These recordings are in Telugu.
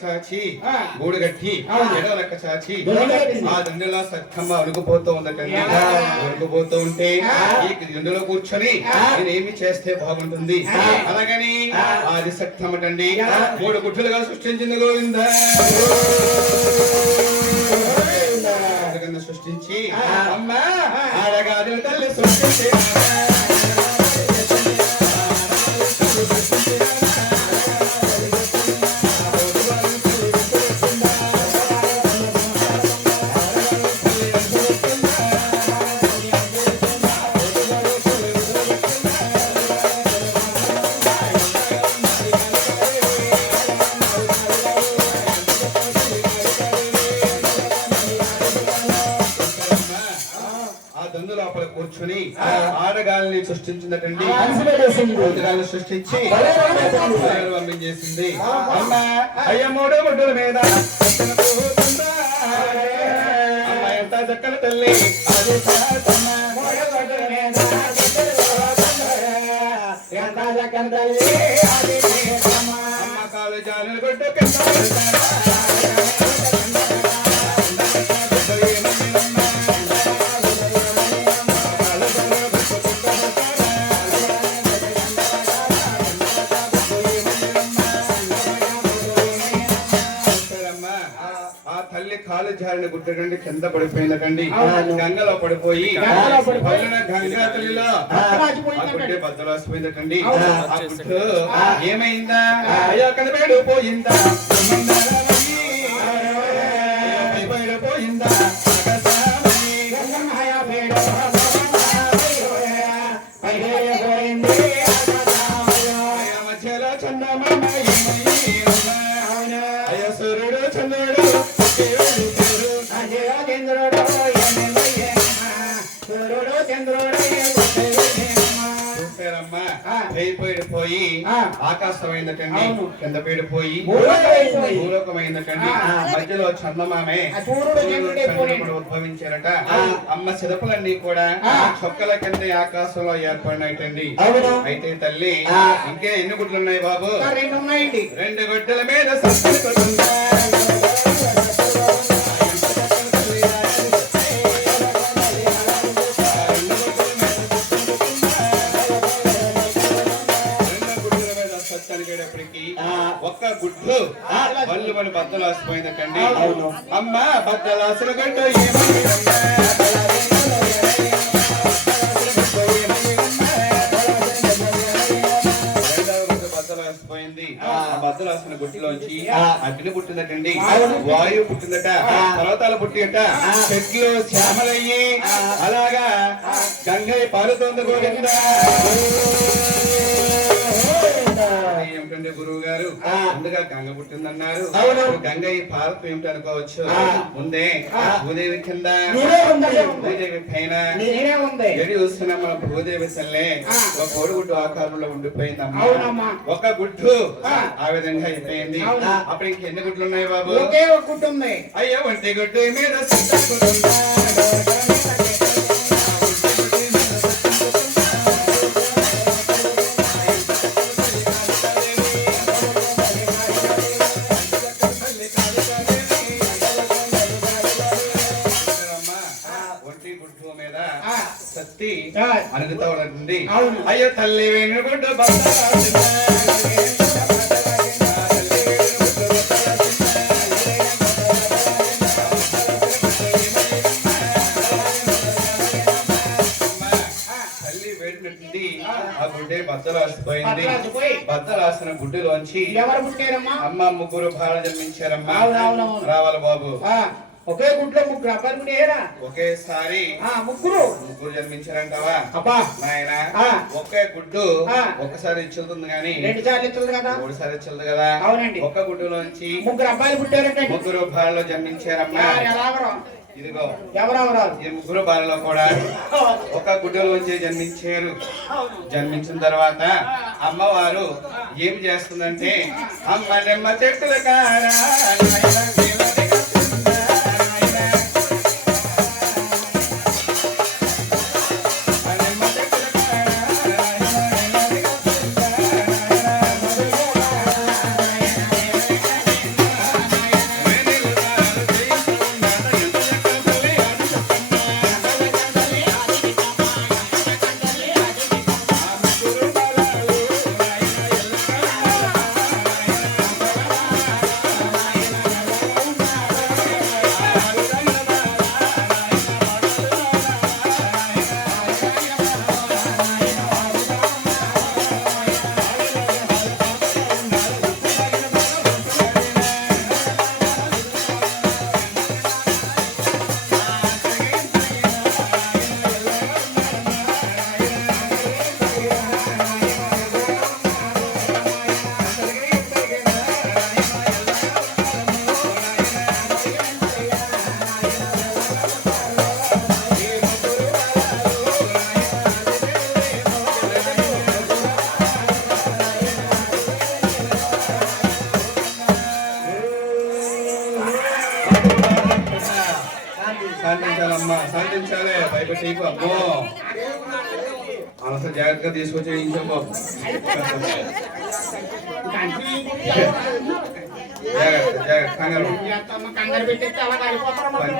చాచి గూడుగట్టి ఎడవ లెక్క చాచి ఆ దండలో సక్కమ్మ అడుగుపోతూ ఉందటండి. అడుగుపోతూ ఉంటే ఈ దండలో కూర్చొని నేనేమి చేస్తే బాగుంటుంది అలాగని అది సక్కమ్మటండి 3 గుడ్లుగా సృష్టించింది గోవింద. సృష్టించి అమ్మ ఆడగాది తల్లి సృష్టించి కూర్చుని ఆడగాల్ని సృష్టించిందటండి. సృష్టించి పంపించేసింది. అమ్మ అయ్య 3 గుడ్డుల మీద అమ్మ ఎంత చక్కల తల్లి అమ్మ కాలు జాలు గుడ్డు కాలు జారిన గుట్టకండి కింద పడిపోయిందటండి. గంగలో పడిపోయి గంగా తల్లిలో గుడ్డే బద్దలాసిపోయిందటండి. ఆ గుట్టు ఏమైందా అయ్యా కనబేడు పోయిందా పోయిందా మధ్యలో చందమ్మ అయ్యా సూర్యుడు చంద్రుడు పోయి ఆకాశమైందటండి. కింద పేడిపోయి భూలోకమైందటండి. మధ్యలో చందమామే ఉద్భవించారట. అమ్మ చిదపులన్నీ కూడా చొక్కల కింద ఆకాశంలో ఏర్పడినట్టండి. అయితే తల్లి ఇంకే ఎన్ని గుడ్లు ఉన్నాయి బాబు? 2 గుడ్డల మీద ఒక్క గుడ్డు వల్లు మన బద్దలాసిపోయిందటండి. అమ్మ బద్దలాసిన గడ్డ బద్దలాసిపోయింది. ఆ బద్దలాసిన గుడ్డులోంచి అగ్ని పుట్టిందటండి. వాయువు పుట్టిందట. పర్వతాలు పుట్టిట. చెట్లు శ్యామలయ్యి అలాగా గంగయ్య పారుతోంది గోవింద. ఏమిటండి గురువు గారు ముందుగా గంగ పుట్టిందన్నారు. గంగయ్య పార్వతం ఏమిటి అనుకోవచ్చు. ముందే భూదేవి కింద భూదేవి పైన ఎడి చూస్తున్నా మన భూదేవి తల్లే ఒక కోడిగుడ్డు ఆకారంలో ఉండిపోయిందమ్మా. ఒక గుడ్డు ఆ విధంగా అయిపోయింది. అప్పుడు ఇంకెన్ని గుడ్లు ఉన్నాయి బాబు? ఒకే ఒక గుడ్డు ఉంది. అయ్యో 1 గుడ్డు మీద సత్తి అనుగుతా ఉంటుంది. అయ్యో తల్లి వెనుగుడ్డు తల్లి వేడినట్టుంది. ఆ గుడ్డే బద్దలాసిపోయింది. బద్దలాసిన గుడ్డులోంచి అమ్మ 3 భార్యలు జన్మించారమ్మా. రావాలి బాబు. ఒకే గుడ్లో 3 అబ్బాయిలు కూడా ఒకేసారి 3 జన్మించారంటావా? నాయన ఒకే గుడ్డు ఒకసారి ఇచ్చుతుంది గానీ 2 సార్లు ఇచ్చుంది కదా, 3 సార్లు ఇచ్చుంది కదా. అవునండి. ఒక్క గుడ్డులోంచి 3 అబ్బాయిలు పుట్టారంటే 3 భార్యలు జన్మించారమ్మా. ఇదిగో ఎవరెవరాలు ఈ 3 భార్యలో కూడా ఒక గుడ్డులోంచి జన్మించారు. జన్మించిన తర్వాత అమ్మవారు ఏం చేస్తుందంటే అమ్మ నిమ్మ చెట్టుల కాడ శాంతించాలమ్మా, శాంతించాలి. భయపెట్టి అమ్మో అసలు జాగ్రత్తగా తీసుకొచ్చి ఇంకో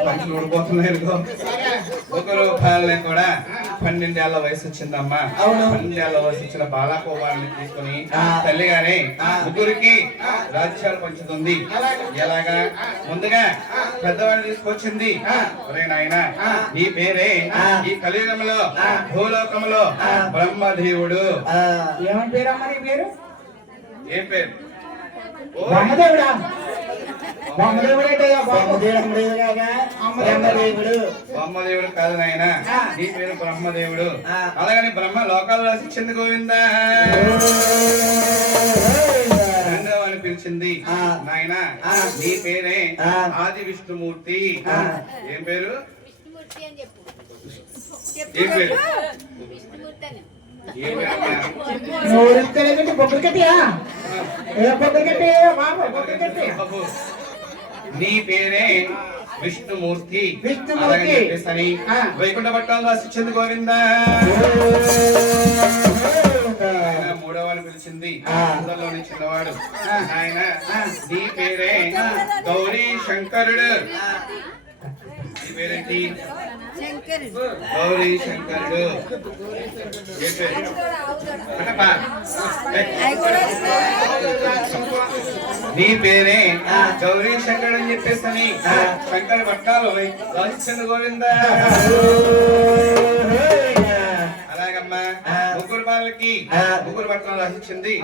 పంచులు ఊడిపోతున్నాయి. ఒకరు పాలనే కూడా 12 ఏళ్ల వయసు వచ్చిందమ్మా. 12 ఏళ్ల వయసు వచ్చిన బాలాకోవాలని తీసుకుని తల్లిగానే ముగ్గురికి రాజ్యాలు పంచుతుంది. ఎలాగా? ముందుగా పెద్దవాడిని తీసుకొచ్చింది. ఒరే నాయనా, నీ పేరే ఈ కలియుగంలో భూలోకంలో బ్రహ్మదేవుడు. ఏమని పేరమ్మా నీ పేరు? ఏం పేరు? బ్రహ్మదేవుడా? బ్రహ్మదేవుడు కాదు నాయన, నీ పేరు బ్రహ్మదేవుడు. అలాగని బ్రహ్మ లోకాలు రాసిచ్చింది గోవిందా. రెండవ అని పిలిచింది. నాయన నీ పేరే ఆది విష్ణుమూర్తి. ఏం పేరు? ఏం పేరు? నీ పేరే విష్ణుమూర్తి. చెప్పేసని వైకుంఠ పట్టాలు రాసిచ్చింది గోవిందా. మూడవని పిలిచింది. అందరిలోని చిన్నవాడు. ఆయన నీ పేరే గౌరీ శంకరుడు. నీ పేరేంటి? గౌరీ శంకరుడు. నీ పేరే గౌరీ శంకరుడు అని చెప్పేసని శంకర భట్టాలు రాసిచ్చింది గోవిందా. అలాగమ్మా ముగ్గురు వాళ్ళకి ముగ్గురు భట్టాలు రాసిచ్చింది.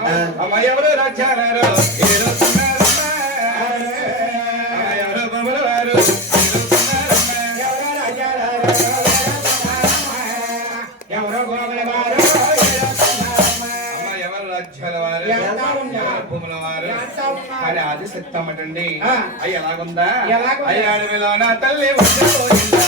అమ్మ ఎవరు రాజ్యాలు ఎవరు బాబుల వారు భూముల వారు కానీ ఆదిశక్తి అమ్మటండి. అయ్యి ఎలాగుందా? అయ్యి అడవిలో నా తల్లి ఉండిపోయిందా.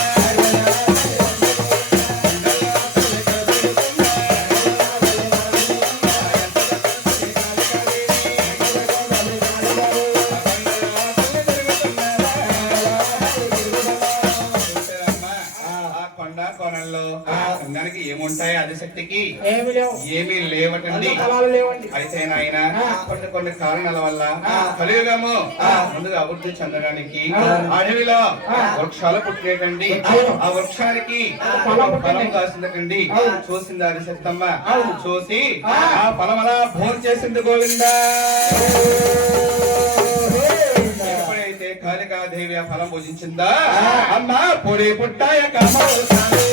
ఏముంటాయి? ఆదిశక్తికి ఏమీ లేవటండి. అయితే నాయన కొన్ని కారణాల వల్ల కలియుగము ముందుగా అభివృద్ధి చెందడానికి అడవిలో వృక్షాలు పుట్టినటండి. ఆ వృక్షానికి ఫలం కాసిందటండి. చూసింది ఆదిశక్తమ్మ. చూసి ఆ ఫలం అలా భోజనం చేసింది గోవిందా. ఎప్పుడైతే కాళికాదేవి ఆ ఫలం భుజించిందా, అమ్మ పొడి పుట్టాయ కామోసాలు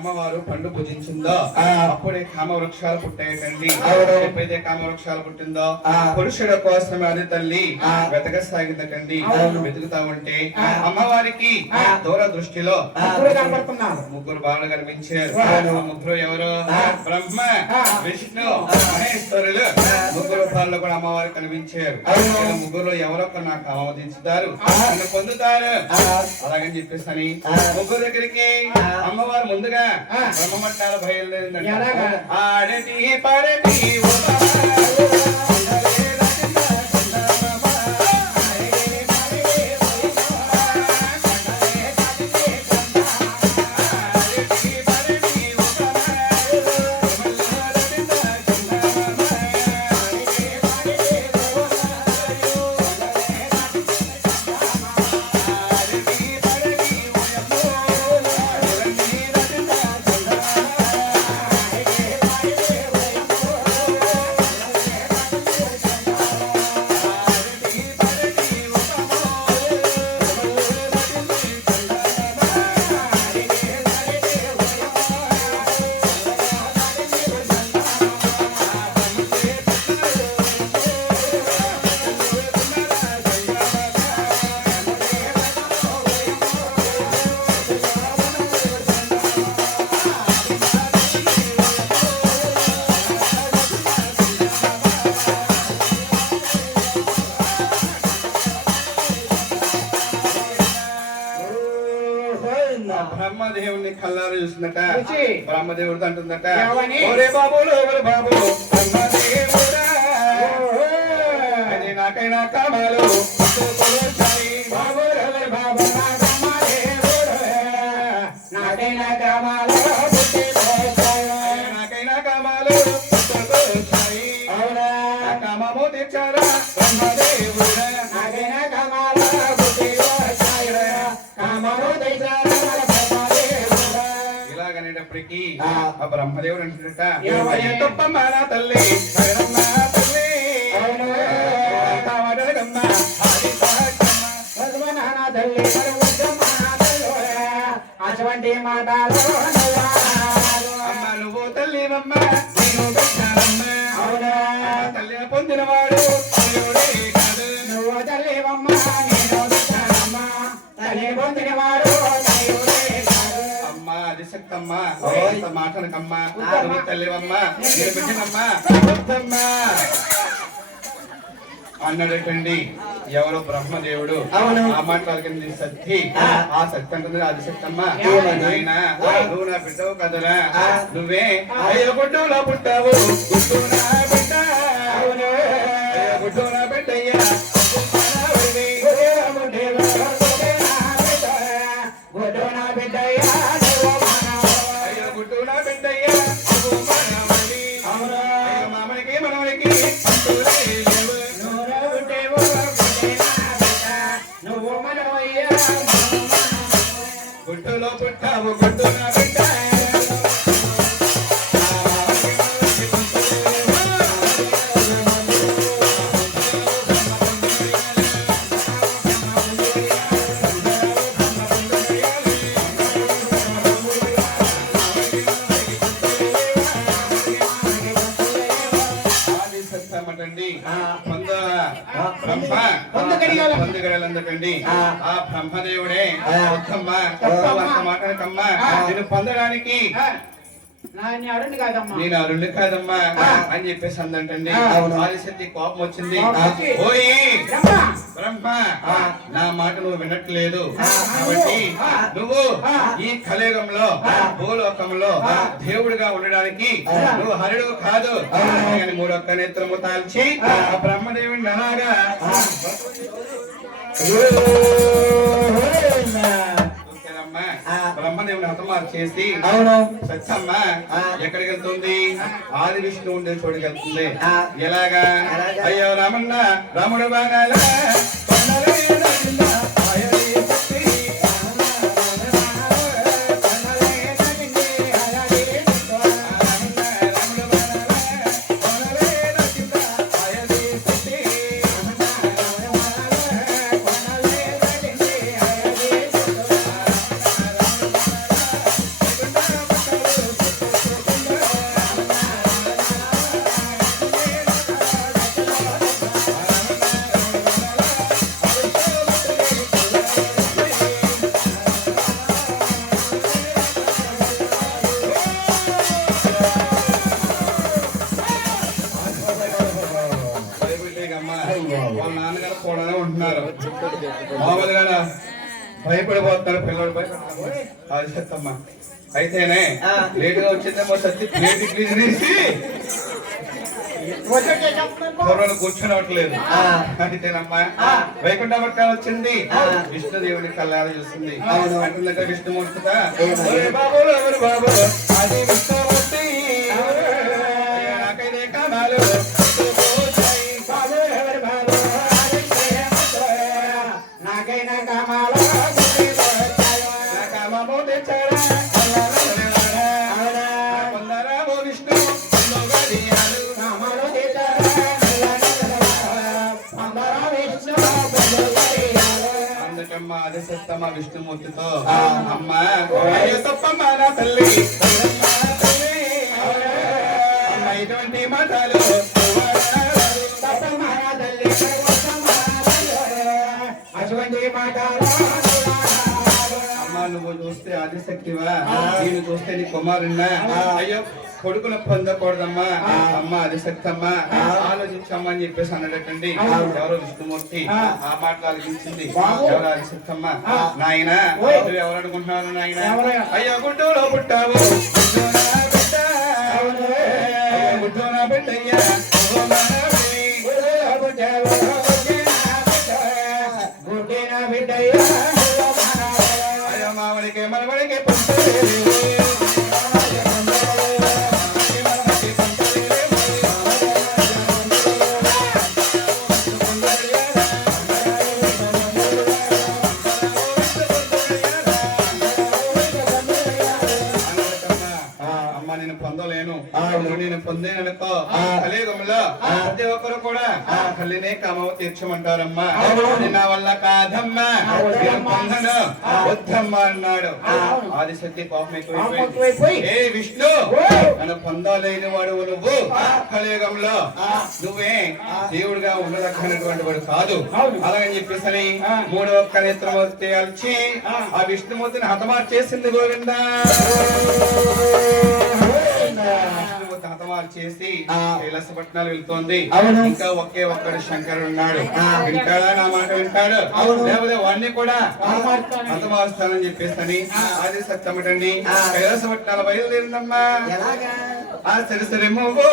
అమ్మవారు పండు పూజించిందో అప్పుడే కామ వృక్షాలు పుట్టాయటండి. ఎప్పుడైతే కామ వృక్షాలు పుట్టిందో పురుషుల కోసమే అది తల్లి వెతకసాగిందటండి. వెతుకుతా ఉంటే అమ్మవారికి దూర దృష్టిలో ముగ్గురు బాలు కనిపించారు. ముగ్గురు ఎవరు? బ్రహ్మ విష్ణు మహేశ్వరులు. ముగ్గురు బాలు కూడా అమ్మవారికి కనిపించారు. ముగ్గురు ఎవరొక నాకు ఆమోదించుతారు, పొందుతారు. అలాగని చెప్పేసి ముగ్గురు దగ్గరికి అమ్మవారు ముందుగా బ్రహ్మమట్టాల బయలుదేరిందండి. ఆడటి పడటి దేవుని కళ్ళారు చూసిందట చూసి బ్రహ్మదేవుడు అంటుందట ఏమని? ఓరే బాబులు ఎవరు బాబు బ్రహ్మదేవుడా అది నాకైనా కామాలు నాకైనా కామాలు నాకైనా కామాలు అవునా కామము తెచ్చారా బ్రహ్మదేవుడా నాకైనా కామాలు కామలు ఇలాగనేటప్పటికీ ఆ బ్రహ్మదేవుడు అంటున్నట ఏమని? తప్పమ్మ నా తల్లి శరణమ్మ తల్లి అవును. కావడలమ్మ అటువంటి మాటలు అమ్మ నువ్వు తల్లివమ్మ నేను పెట్టానమ్మ అవునా తల్లిని పొందినవాడు దేవుడే కాదు నువ్వు తల్లివమ్మ నేను పెట్టానమ్మా తల్లి పొందినవాడు దేవుడే కాదు. అమ్మ అదిశక్తమ్మ ఎంత మాటనకమ్మ నువ్వు తల్లివమ్మ నేను పెట్టినమ్మ వద్దమ్మ అన్నాడటండి ఎవరో బ్రహ్మదేవుడు అవును. ఆ మాట్లాడుకుంది సత్తి ఆ సత్తి అంటుంది అది సత్తమ్మ ఏమని? నాయనా నువ్వు నా బిడ్డవు కదరా నువ్వే అయ్యో గుడ్డులో పుట్టావు గుడ్డు నా బిడ్డ అవును. అయ్యో గుడ్డు నా బిడ్డయ్యా అయ్యో గుడ్డు నా బిడ్డయ్యా అయ్యో మామనికి మనవనికి అంతులే లేవు. నువ్వు మనవయ్యా గుడ్డులో పుట్టావు గుడ్డు నా బిడ్డ ఆది సత్యమటండి పొందగలందకండి ఆ బ్రహ్మదేవుడే ఒక్కమ్మ మాట్లాడకమ్మా నేను పొందడానికి అరుణ్ కాదమ్మా నేను అరుణ్ కాదమ్మా అని చెప్పేసి అందంటండి ఆదిశక్తి కోపం వచ్చింది ఓయి బ్రహ్మ నా మాట నువ్వు వినట్లేదు కాబట్టి నువ్వు ఈ కలియుగంలో భూలోకంలో దేవుడిగా ఉండడానికి నువ్వు హరుడు కాదు అని మూడొక్క నేత్రము తాల్చి ఆ బ్రహ్మదేవుని అలాగా ఓకేనమ్మా. బ్రహ్మదేవుని హతమారు చేసి అవును సత్యమ్మ ఎక్కడికి వెళ్తుంది ఆది విష్ణు ఉండే చోటుకి వెళ్తుంది ఎలాగా అయ్యో రామన్న రాముడు బాణాల వాళ్ళ నాన్నగారు కూడా ఉంటున్నారు మామూలుగా భయపడిపోతున్నారు పిల్లలు భయపడతారు అది చెత్తమ్మ అయితేనే లేటుగా వచ్చిందేమో సత్తి ప్లేట్ ఇడ్లీ తినేసి కూరలు కూర్చునట్లేదు అయితేనమ్మా వైకుంఠ పట్ట వచ్చింది విష్ణుదేవుని కళ్యాణం చూస్తుంది అంటుందంటే విష్ణుమూర్తిగా బాబులు ఎవరు బాబు అది విష్ణుమూర్తి నాకైతే కామాలు నాకైనా కామాలు కామము తెచ్చారా పొందరామో విష్ణు కామాలు అందుకమ్మ అధిశక్తమ్మ విష్ణుమూర్తితో అమ్మ తప్పమ్మ నా తల్లి అమ్మ ఇటువంటి మాటలు అటువంటి మాటలు అమ్మ నువ్వు నువ్వు చూస్తే ఆదిశక్తివా, నేను చూస్తే నీ కుమారున్నా. అయ్యో కొడుకును పొందకూడదమ్మా, అమ్మ ఆదిశక్తమ్మా, ఆలోచించమ్మా అని చెప్పేసి అన్నటండి. ఎవరో విష్ణుమూర్తి ఆ మాటలు ఆలోచించింది. ఎవరు ఆదిశక్తమ్మా? నాయన నువ్వు ఎవరు అనుకుంటున్నారు నాయన? అయ్యో గుడ్డూలో పుట్టావు, గుడ్డూనా బిడ్డయ్యా, అయ్యో మామడికే మనవడికే నేను పొందేననుకో కలియుగంలో ప్రతి ఒక్కరు కూడా కళ్ళనే కామవ తీర్చమంటారమ్మా. నా వల్ల కాదమ్మా, నేను పొందను, వద్దమ్మా అన్నాడు. ఆదిశక్తి పాపం ఎక్కువైపోయి, ఏ విష్ణు నన్ను పొందలేని వాడు నువ్వు, కలియుగంలో నువ్వే దేవుడిగా ఉండదగినటువంటి వాడు కాదు అలాగని చెప్పేసి మూడో ఒక్క నేత్రమూర్తి అల్చి ఆ విష్ణుమూర్తిని హతమార్చేసింది. గోవిందా హతమార్ చేసి కైలాసపట్నాలు వెళ్తోంది. ఇంకా ఒకే ఒక్కడు శంకరుడు ఉన్నాడు. వింటాడా నా మాట? వింటాడు. లేకపోతే వాడిని కూడా హతమారుస్తానని చెప్పేసి ఆది సత్యమటండి కైలాసపట్నాలు బయలుదేరిందమ్మా. ఆ సరి సరే మోగో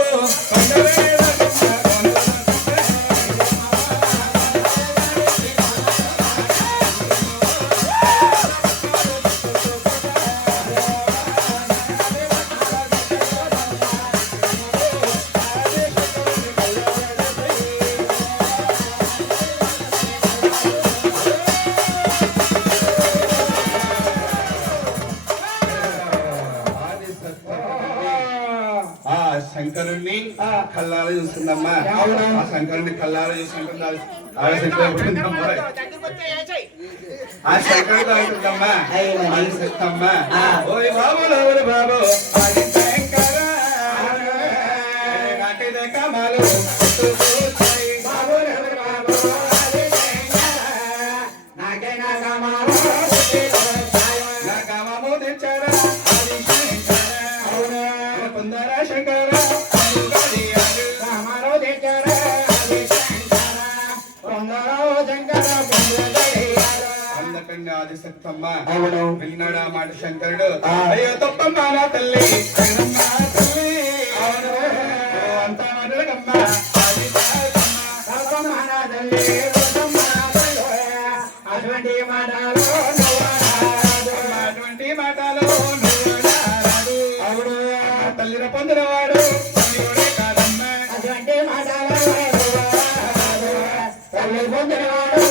శంకరుణ్ణి కల్లారా చూస్తుందమ్మా. ఆ శంకరుణ్ణి కల్లారా చూస్తుంటుంది. ఆ శంకరుడు అంటుందమ్మా, ఆదిశక్తమ్మా, ఓయ్ బాబు లోబడి బాబు నాకైతే కామాలు నా కామము తెచ్చారా పొందారా శంకర అందకండి ఆదిశక్తమ్మ. విన్నాడు ఆ మాట శంకరుడు. అయ్యో తప్పమ్మా నా తల్లి, అంతా మాటలకమ్మా అటువంటి మాటలు అవును తల్లిన పొందినవాడు కాదమ్మా. అటువంటి మాటలు తల్లి పొందినవాడు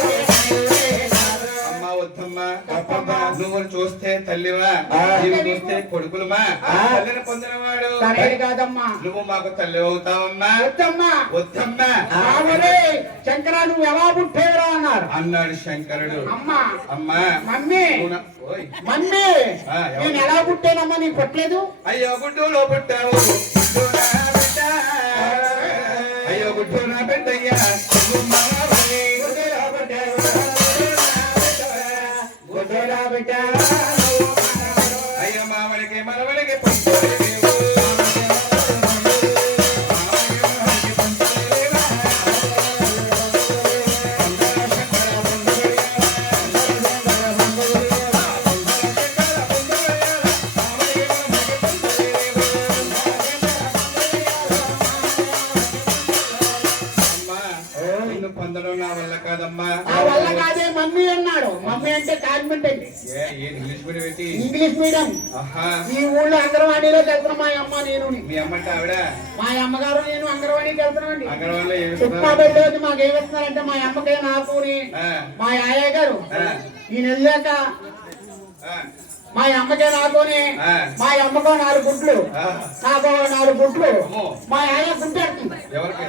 నువ్వు చూస్తే తల్లివా, నీవు చూస్తే కొడుకులమా. తల్లిని పొందినవాడు కాదమ్మా, నువ్వు మాకు తల్లి అవుతావమ్మా. వద్దమ్మా వద్దమ్మా శంకరా, నువ్వు ఎలా పుట్టేవరా అన్నారు. అన్నాడు శంకరుడు. అమ్మా అమ్మా మమ్మీ మమ్మీ నేను ఎలా పుట్టానమ్మా, నీకు పుట్టలేదు. అయ్యో గుడ్డులో పుట్టావు, అయ్యో గుడ్డు నా పెద్దయ్యా, అయ్యో మామడికి మనవడికి పొందడం నా వల్ల కాదమ్మా. నా వల్ల కాదే మమ్మీ అన్నాడు. మమ్మీ అంటే కాన్వెంట్ అండి, ఇంగ్లీష్ మీడియం. ఈ ఊళ్ళో అంగన్వాడీలో వెళ్తున్నాం మా అమ్మ నేను. మీ అమ్మ అంటే ఆవిడ? మా అమ్మగారు నేను అంగన్వాడీకి వెళ్తున్నామండి. అంగన్వాడీలో మాకు ఏమిస్తున్నారంటే మా అమ్మకే నాకు మా ఆయ గారు ఈయన వెళ్ళాక మా అమ్మకే నాకోని మా అమ్మకో 4 గుడ్లు నాకో 4 గుడ్లు మా ఆయ గుడ్డెడుతుంది. ఎవరికి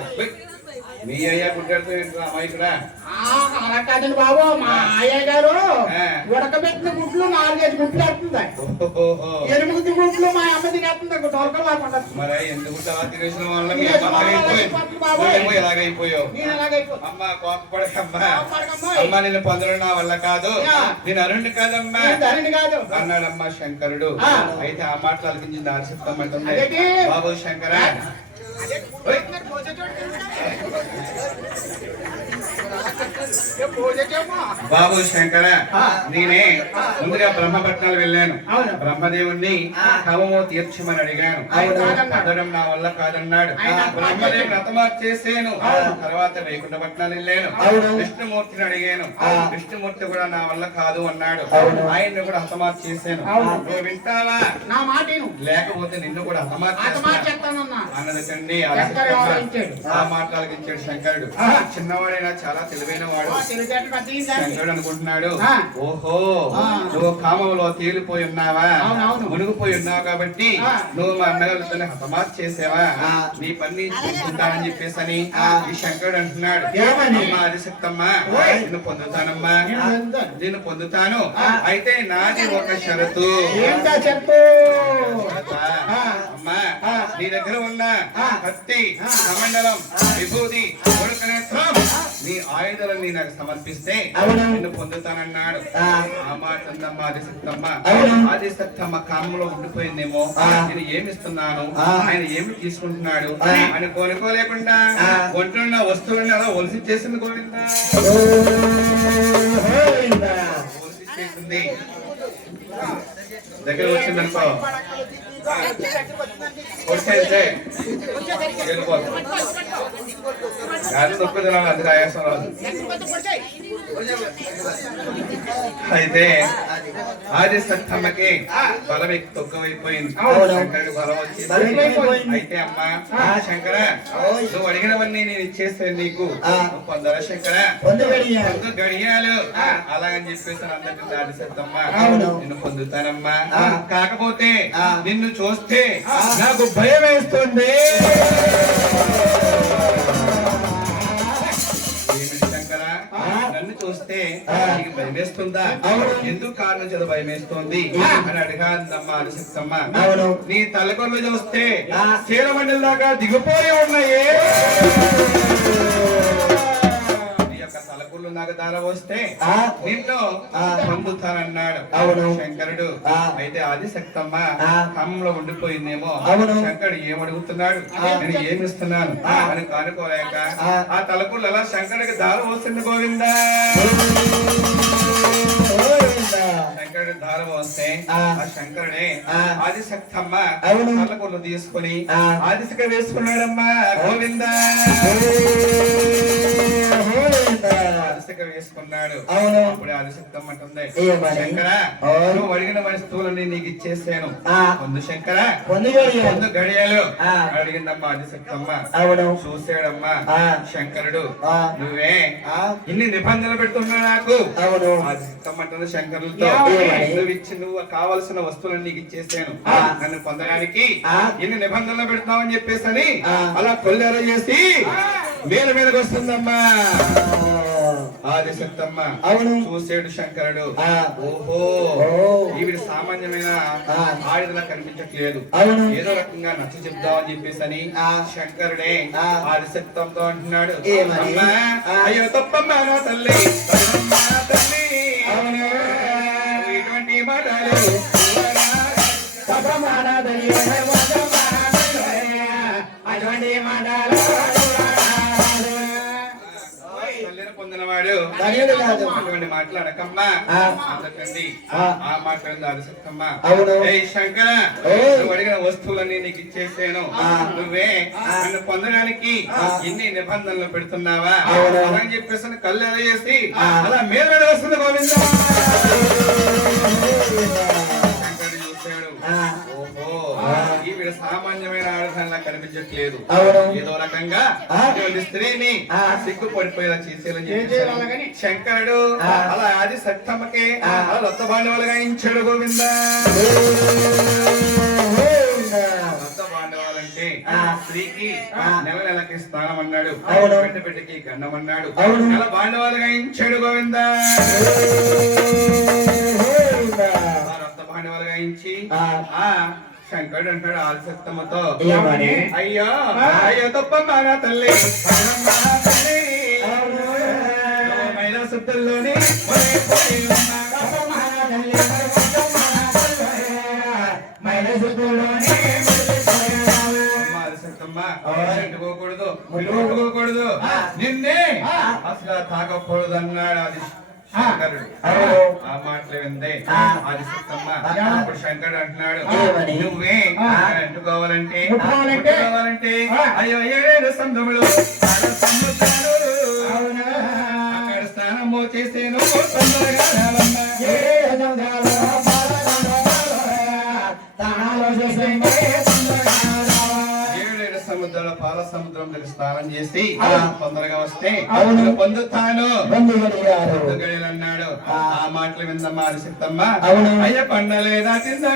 మీ అయ్యా గుడ్డెడుతుంది? అలా కాదండి బాబు మా అయ్య గారు ఆ. ఉడకబెట్టిన గుడ్లు 4-5 గుడ్లు వేస్తుంది ఓహోహో. 8 గుడ్లు మా అమ్మ తినేస్తుంది తొలకలు లేకుండా మరి ఎందుకు తలా తినేసిన వాళ్ళ మీ అమ్మ అలాగైపోయి ఎలాగైపోయావు నేను ఎలాగైపో అమ్మ కోపపడకమ్మా కోపపడకమ్మోయ్. అమ్మ నిన్ను పొందడం నా వల్ల కాదు యా. నేను అరుణ్ కాదమ్మా ధరణి కాదు అన్నాడమ్మా శంకరుడు ఆ. అయితే ఆ మాటలు అలిగించి దారి చెప్తామంటుంది అదేంటి? బాబు శంకర ఓయ్. బాబు శంకర నేనే ముందుగా బ్రహ్మపట్నాలు వెళ్ళాను అవును. బ్రహ్మదేవుణ్ణి కవమో తీర్చమని అడిగాను అవును. పొందడం నా వల్ల కాదన్నాడు ఆయన బ్రహ్మదేవుని రథమార్చేసాను తర్వాత వైకుంఠపట్నాలు వెళ్ళాను అవును. విష్ణుమూర్తిని అడిగాను విష్ణుమూర్తి కూడా నా వల్ల కాదు అన్నాడు ఆయన్ని కూడా హతమార్చేసాను అవును. నువ్వు వింటావా నా మాట విను. లేకపోతే నిన్ను కూడా అంత మాట హతమార్చేస్తాను చెప్తానన్నా అన్నది తండ్రి శంకరుడు ఆలోచించాడు. ఆ మాట్లాడించాడు శంకరుడు చిన్నవాడైనా చాలా తెలివైన వాడు తెలివితేటలు పెద్ద ఏంటండి? శంకరుడు అనుకుంటున్నాడు ఆ. ఓహో ఆ. నువ్వు కామంలో తేలిపోయి ఉన్నావా అవునవును. మునిగిపోయి ఉన్నావు కాబట్టి ఆ. నువ్వు మా అన్నగారితో హతమార్చి చేసావా ఆ. నీ పని చేసుకుంటానని చెప్పేసని ఈ శంకరుడు అంటున్నాడు ఏమని? అమ్మా ఆదిశక్తమ్మా ఓయ్. నిన్ను పొందుతానమ్మా నేను పొందుతాను. నేను పొందుతాను ఆ. అయితే నాది ఒక షరతు ఏంటా చెప్పు ఆ. అమ్మా ఆ. నీ దగ్గర ఉన్న ఆ. కత్తి కమండలం విభూది కొడుకనేత్రం నీ ఆయుధాలన్నీ నాకు సమర్పిస్తే అవును. నిన్ను పొందుతానన్నాడు ఆ. ఆ మాట అందమ్మ ఆదిశక్తమ్మ అవును. ఆదిశక్తమ్మ కామంలో ఉండిపోయిందేమో ఆ. నేను ఏమిస్తున్నాను ఆ. ఆయన ఏమి తీసుకుంటున్నాడు ఆ. ఆయన కోరుకోలేకుండా ఆ. ఒంటున్న వస్తువులను అలా ఒలిసి చేసింది గోవిందా ఒలిసి చేసింది దగ్గర వచ్చిందనుకో వచ్చేస్తే వెళ్ళిపోతుంది అది తొక్కు తినాలి అది ఆయాసం రాదు అయితే ఆది సత్తమ్మకి బలం ఎక్కువ తక్కువైపోయింది అవును. శంకరుడికి బలం వచ్చింది బలమైపోయింది. అయితే అమ్మా శంకర నువ్వు అడిగినవన్నీ నేను ఇచ్చేస్తాను నీకు నువ్వు పొందరా శంకర పొందు గడియాలు అలాగని చెప్పేసి అందరికి ఆది సత్తమ్మ అవును. నిన్ను పొందుతానమ్మా కాకపోతే నిన్ను చూస్తే నాకు భయం వేస్తుంది ఏమిటి శంకర నన్ను చూస్తే నీకు భయం వేస్తుందా ఎందుకు కారణం చేత భయం వేస్తుంది అని అడిగాందమ్మా అనుసక్తమ్మ నీ తలకొల్లు చూస్తే చీలమండలి దాకా దిగిపోయి ఉన్నాయే నీ యొక్క తలకొల్లు నాకు దార వస్తే నిన్ను పొందుతానన్నాడు శంకరుడు అయితే ఆదిశక్తమ్మ ఖమ్మంలో ఉండిపోయిందేమో శంకరుడు ఏమడుగుతున్నాడు నేను ఏమిస్తున్నాను అని కానుకోలేక ఆ తలకొల్లు అలా శంకరుడికి దార వస్తుంది గోవిందా శంకరుడు దారం వస్తే ఆ శంకరుడే ఆదిశక్తమ్మ తలకొల్లు తీసుకుని ఆదిశక వేసుకున్నాడమ్మా గోవిందా ఆదిశక వేసుకున్నాడు అప్పుడు ఆదిశక్తమ్మ అంటుంది శంకర నువ్వు అడిగిన వస్తువులని నీకు ఇచ్చేసాను పొందు శంకర పొందు గడియాలు అడిగిందమ్మా ఆదిశక్తమ్మ చూసాడమ్మా శంకరుడు నువ్వే ఇన్ని నిబంధనలు పెడుతున్నా నాకు ఆదిశక్తమ్మ అంటుంది శంకరులతో నువ్వు కావలసిన వస్తువులను నీకు ఇచ్చేసాను నన్ను పొందడానికి ఎన్ని నిబంధనలు పెడతామని చెప్పేసి అలా కొల్లేర చేసి మేల మీదకి వస్తుందమ్మా ఆదిశక్తమ్మ చూసాడు శంకరుడు ఓహో ఈవిడ సామాన్యమైన ఆయుధలా కనిపించట్లేదు ఏదో రకంగా నచ్చ చెప్దామని చెప్పేసి శంకరుడే ఆదిశక్తంతో అంటున్నాడు అమ్మా అయ్యో తప్పమ్మా నా తల్లి తల్లి ఇటువంటి మాటలు పొందినవాడు అటువంటి మాట్లాడకమ్మా అందుకండి ఆ మాట్లాడింది ఆదిశక్తమ్మ శంకర నువ్వు అడిగిన వస్తువులన్నీ నీకు ఇచ్చేసాను నువ్వే నన్ను పొందడానికి ఎన్ని నిబంధనలు పెడుతున్నావా అని చెప్పేసి కళ్ళు చేసి అలా మీద వస్తుంది గోవిందా శంకరుడు చూసాడు ఓహో ఈవిడ సామాన్యమైన ఆడదానిలా కనిపించట్లేదు ఏదో రకంగా స్త్రీని సిగ్గుపడిపోయేలా చేసేయాలని చెప్పి శంకరుడు అలా ఆది సత్తమ్మకి అలా లొత్త బాండవాలుగా ఇచ్చాడు గోవిందా లొత్త బాండవాలంటే స్త్రీకి నెల నెలకి స్నానం అన్నాడు, అవును. బిడ్డ బిడ్డకి గండం అన్నాడు, అవును. నెల బాండవాలుగా ఇచ్చాడు గోవింద. రక్త బాండవాలుగా ఇచ్చి శంకరుడు అంటాడు ఆలసత్తమ్మతో, ఏమని? అయ్యో అయ్యో తప్పమ్మా నా తల్లి, మహిళా శుద్ధుల్లోనే పోకూడదు, ముట్టుకోకూడదు, నిన్నే అసలు తాగకూడదు అన్నాడు అది శంకరుడు. ఆ మాటలు విందే అది సత్తమ్మ. అప్పుడు శంకరుడు అంటున్నాడు, నువ్వే అంటుకోవాలంటే ముట్టుకోవాలంటే అయ్యో 7 సముద్రములు అక్కడ స్నానము చేసేను తొందరగా రావమ్మా. 7 సముద్రాల పాల సముద్రం దగ్గర స్నానం చేసి తొందరగా వస్తే పొందుతాను అన్నాడు. ఆ మాటలు విందమ్మా అది సిద్ధమ్మ. అయ్య పండలేదా తిందా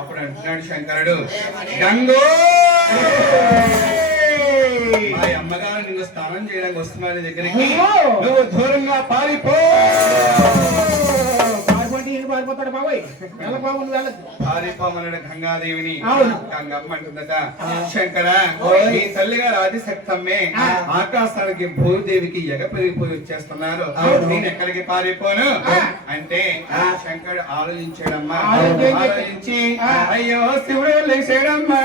అప్పుడు అంటున్నాడు శంకరుడు, గంగో మా అమ్మగారు నిన్ను స్నానం చేయడానికి వస్తున్నారు దగ్గరికి, నువ్వు దూరంగా పారిపో. పారిపోతాడు బాబాయ్, పారిపోమన్నాడు గంగాదేవిని. గంగమ్మ అంటుందట, శంకర నీ తల్లిగారు ఆదిశక్తమ్మే ఆకాశానికి భూదేవికి ఎగపెరిగిపోయి వచ్చేస్తున్నారు, నేను ఎక్కడికి పారిపోను అంటే శంకరుడు ఆలోచించాడమ్మా. ఆలోచించి అయ్యో శివుడు లేచాడమ్మా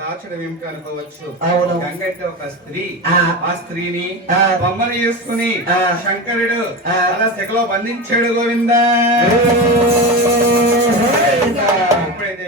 దాచడం ఏమిటి అనుకోవచ్చు. గంగ అంటే ఒక స్త్రీ, ఆ స్త్రీని బొమ్మను చేసుకుని శంకరుడు అలా శిఖలో బంధించాడు గోవిందా. ఎప్పుడైతే